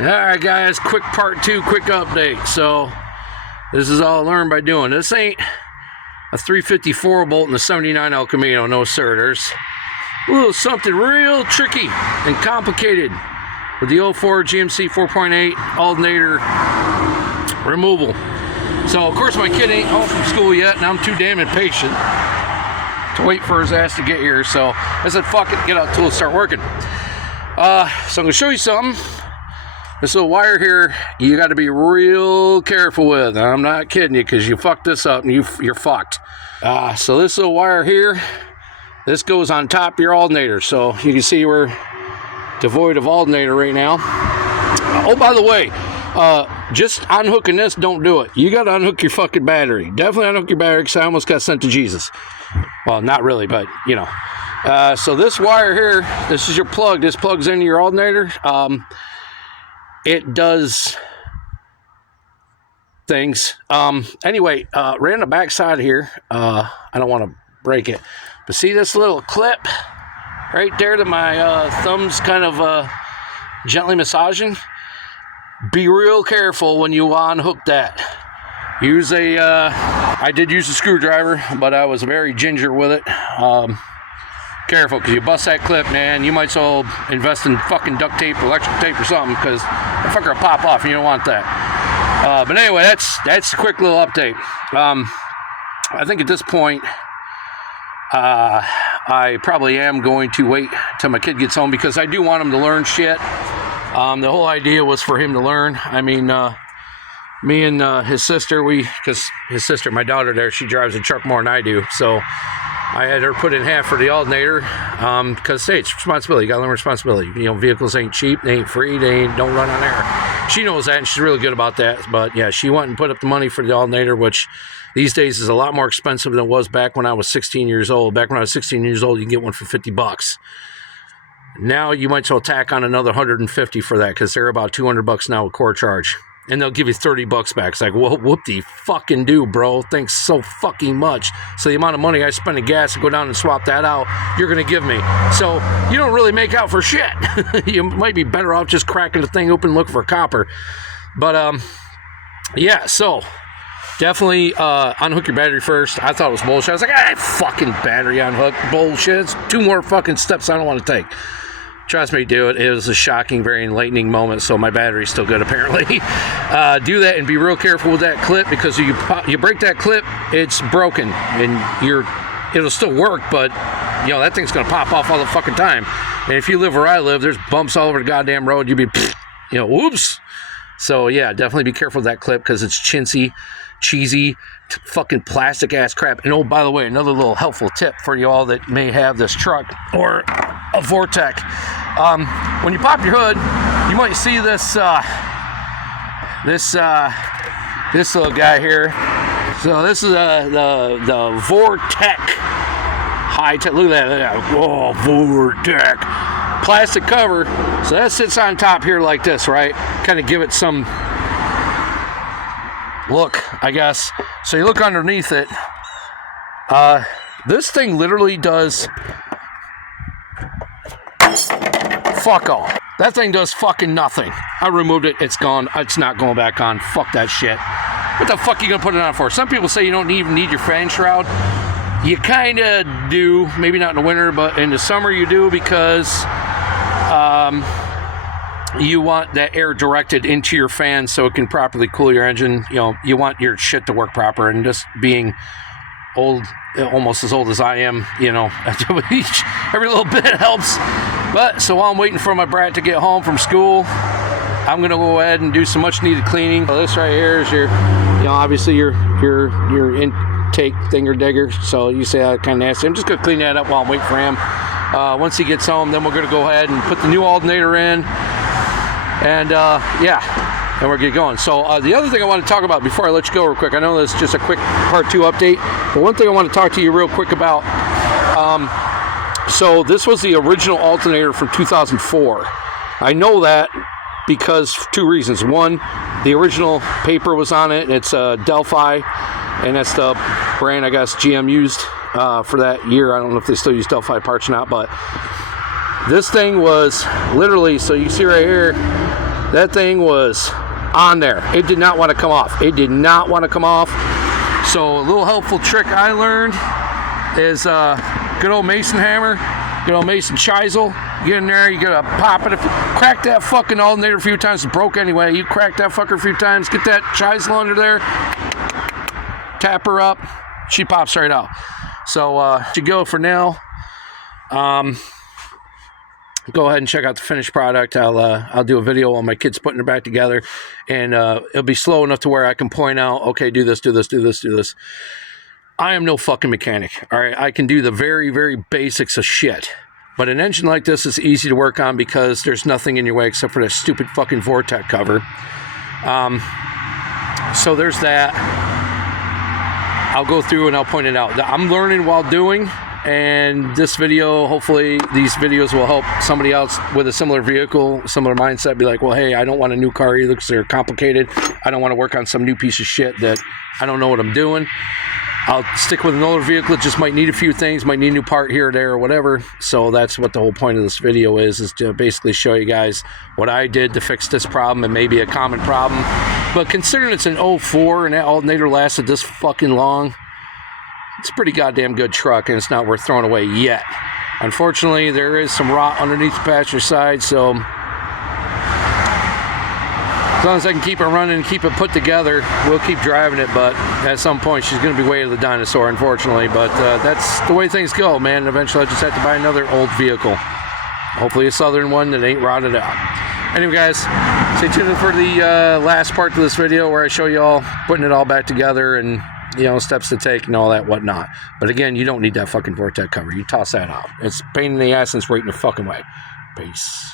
Alright guys, quick part 2, quick update. So this is all learned by doing. This ain't a 354 bolt in the 79 El Camino, no sir. There's a little something real tricky and complicated with the 04 GMC 4.8 alternator removal. So of course my kid ain't home from school yet, and I'm too damn impatient to wait for his ass to get here. So I said fuck it, get out the tool and start working. So I'm gonna show you something. This little wire here, you got to be real careful with. I'm not kidding you, because you fuck this up and you're fucked. So this little wire here, this goes on top of your alternator. So you can see we're devoid of alternator right now. Oh, by the way, just unhooking this, don't do it. You got to unhook your fucking battery. Definitely unhook your battery, because I almost got sent to Jesus. Well, not really, but you know. So this wire here, this is your plug. This plugs into your alternator. It does things. Anyway, right on the back side here, I don't want to break it, but see this little clip right there that my thumb's kind of gently massaging? Be real careful when you unhook that. Use I did use a screwdriver, but I was very ginger with it. Careful, because you bust that clip, man, you might as well invest in fucking duct tape, electric tape or something, because the fucker will pop off and you don't want that. But anyway, that's a quick little update. I think at this point, I probably am going to wait till my kid gets home, because I do want him to learn shit. The whole idea was for him to learn. I mean, me and his sister, because his sister, my daughter there, she drives a truck more than I do, so I had her put in half for the alternator, because hey, it's responsibility. You gotta learn responsibility. You know, vehicles ain't cheap, they ain't free, don't run on air. She knows that, and she's really good about that. But yeah, she went and put up the money for the alternator, which these days is a lot more expensive than it was back when I was 16 years old. Back when I was 16 years old, you can get one for $50. Now you might as well tack on another $150 for that, because they're about $200 now with core charge. And they'll give you $30 back. It's like, well, whoop-de-fucking do, bro. Thanks so fucking much. So the amount of money I spend in gas to go down and swap that out, you're going to give me. So you don't really make out for shit. You might be better off just cracking the thing open and looking for copper. But, yeah, so definitely unhook your battery first. I thought it was bullshit. I was like, fucking battery unhook. Bullshit. It's 2 more fucking steps I don't want to take. Trust me, do it. It was a shocking, very enlightening moment, so my battery's still good, apparently. Do that and be real careful with that clip, because you break that clip, it's broken, and it'll still work, but you know that thing's gonna pop off all the fucking time. And if you live where I live, there's bumps all over the goddamn road. You'd be, you know, whoops. So yeah, definitely be careful with that clip, because it's chintzy, cheesy, fucking plastic ass crap. And oh, by the way, another little helpful tip for you all that may have this truck or a vortec. When you pop your hood, you might see this this little guy here. So this is the vortec high tech. Look at that! Oh, vortec plastic cover. So that sits on top here like this, right? Kind of give it some look, I guess. So you look underneath it. This thing literally does fuck all. That thing does fucking nothing. I removed it. It's gone. It's not going back on. Fuck that shit. What the fuck are you gonna put it on for? Some people say you don't even need your fan shroud. You kind of do. Maybe not in the winter, but in the summer you do, because you want that air directed into your fan so it can properly cool your engine. You know, you want your shit to work proper, and just being old, almost as old as I am, you know, every little bit helps. But so while I'm waiting for my brat to get home from school, I'm gonna go ahead and do some much needed cleaning. So this right here is your, you know, obviously your intake thinger digger. So you say that kind of nasty. I'm just gonna clean that up while I'm waiting for him. Once he gets home, then we're gonna go ahead and put the new alternator in. And yeah, and we're getting going. So the other thing I want to talk about before I let you go real quick, I know this is just a quick part 2 update, but one thing I want to talk to you real quick about, so this was the original alternator from 2004. I know that because 2 reasons. One, the original paper was on it. It's Delphi, and that's the brand I guess GM used for that year. I don't know if they still use Delphi parts or not, but this thing was literally, so you see right here, That thing was on there. It did not want to come off. It did not want to come off. So a little helpful trick I learned is good old mason hammer, good old mason chisel. Get in there, you gotta pop it. If you crack that fucking alternator a few times, it's broke anyway. You crack that fucker a few times, get that chisel under there, tap her up, she pops right out. So to go for now. Go ahead and check out the finished product. I'll do a video while my kid's putting it back together, and it'll be slow enough to where I can point out, okay, do this, do this, do this, do this. I am no fucking mechanic, all right? I can do the very, very basics of shit. But an engine like this is easy to work on because there's nothing in your way except for that stupid fucking vortec cover. So there's that. I'll go through and I'll point it out. I'm learning while doing, and this video, hopefully these videos will help somebody else with a similar vehicle, similar mindset, be like, well, hey, I don't want a new car either because they're complicated. I don't want to work on some new piece of shit that I don't know what I'm doing. I'll stick with an older vehicle. It just might need a few things, might need a new part here or there or whatever. So that's what the whole point of this video is to basically show you guys what I did to fix this problem and maybe a common problem. But considering it's an 04 and that alternator lasted this fucking long, it's a pretty goddamn good truck, and it's not worth throwing away yet. Unfortunately, there is some rot underneath the passenger side, so as long as I can keep it running and keep it put together, we'll keep driving it. But at some point, she's going to be way to the dinosaur, unfortunately. But that's the way things go, man. Eventually, I just have to buy another old vehicle. Hopefully a Southern one that ain't rotted out. Anyway, guys, stay tuned for the last part of this video where I show you all putting it all back together and, you know, steps to take and all that whatnot. But again, you don't need that fucking vortec cover. You toss that out. It's a pain in the ass and it's right in the fucking way. Peace.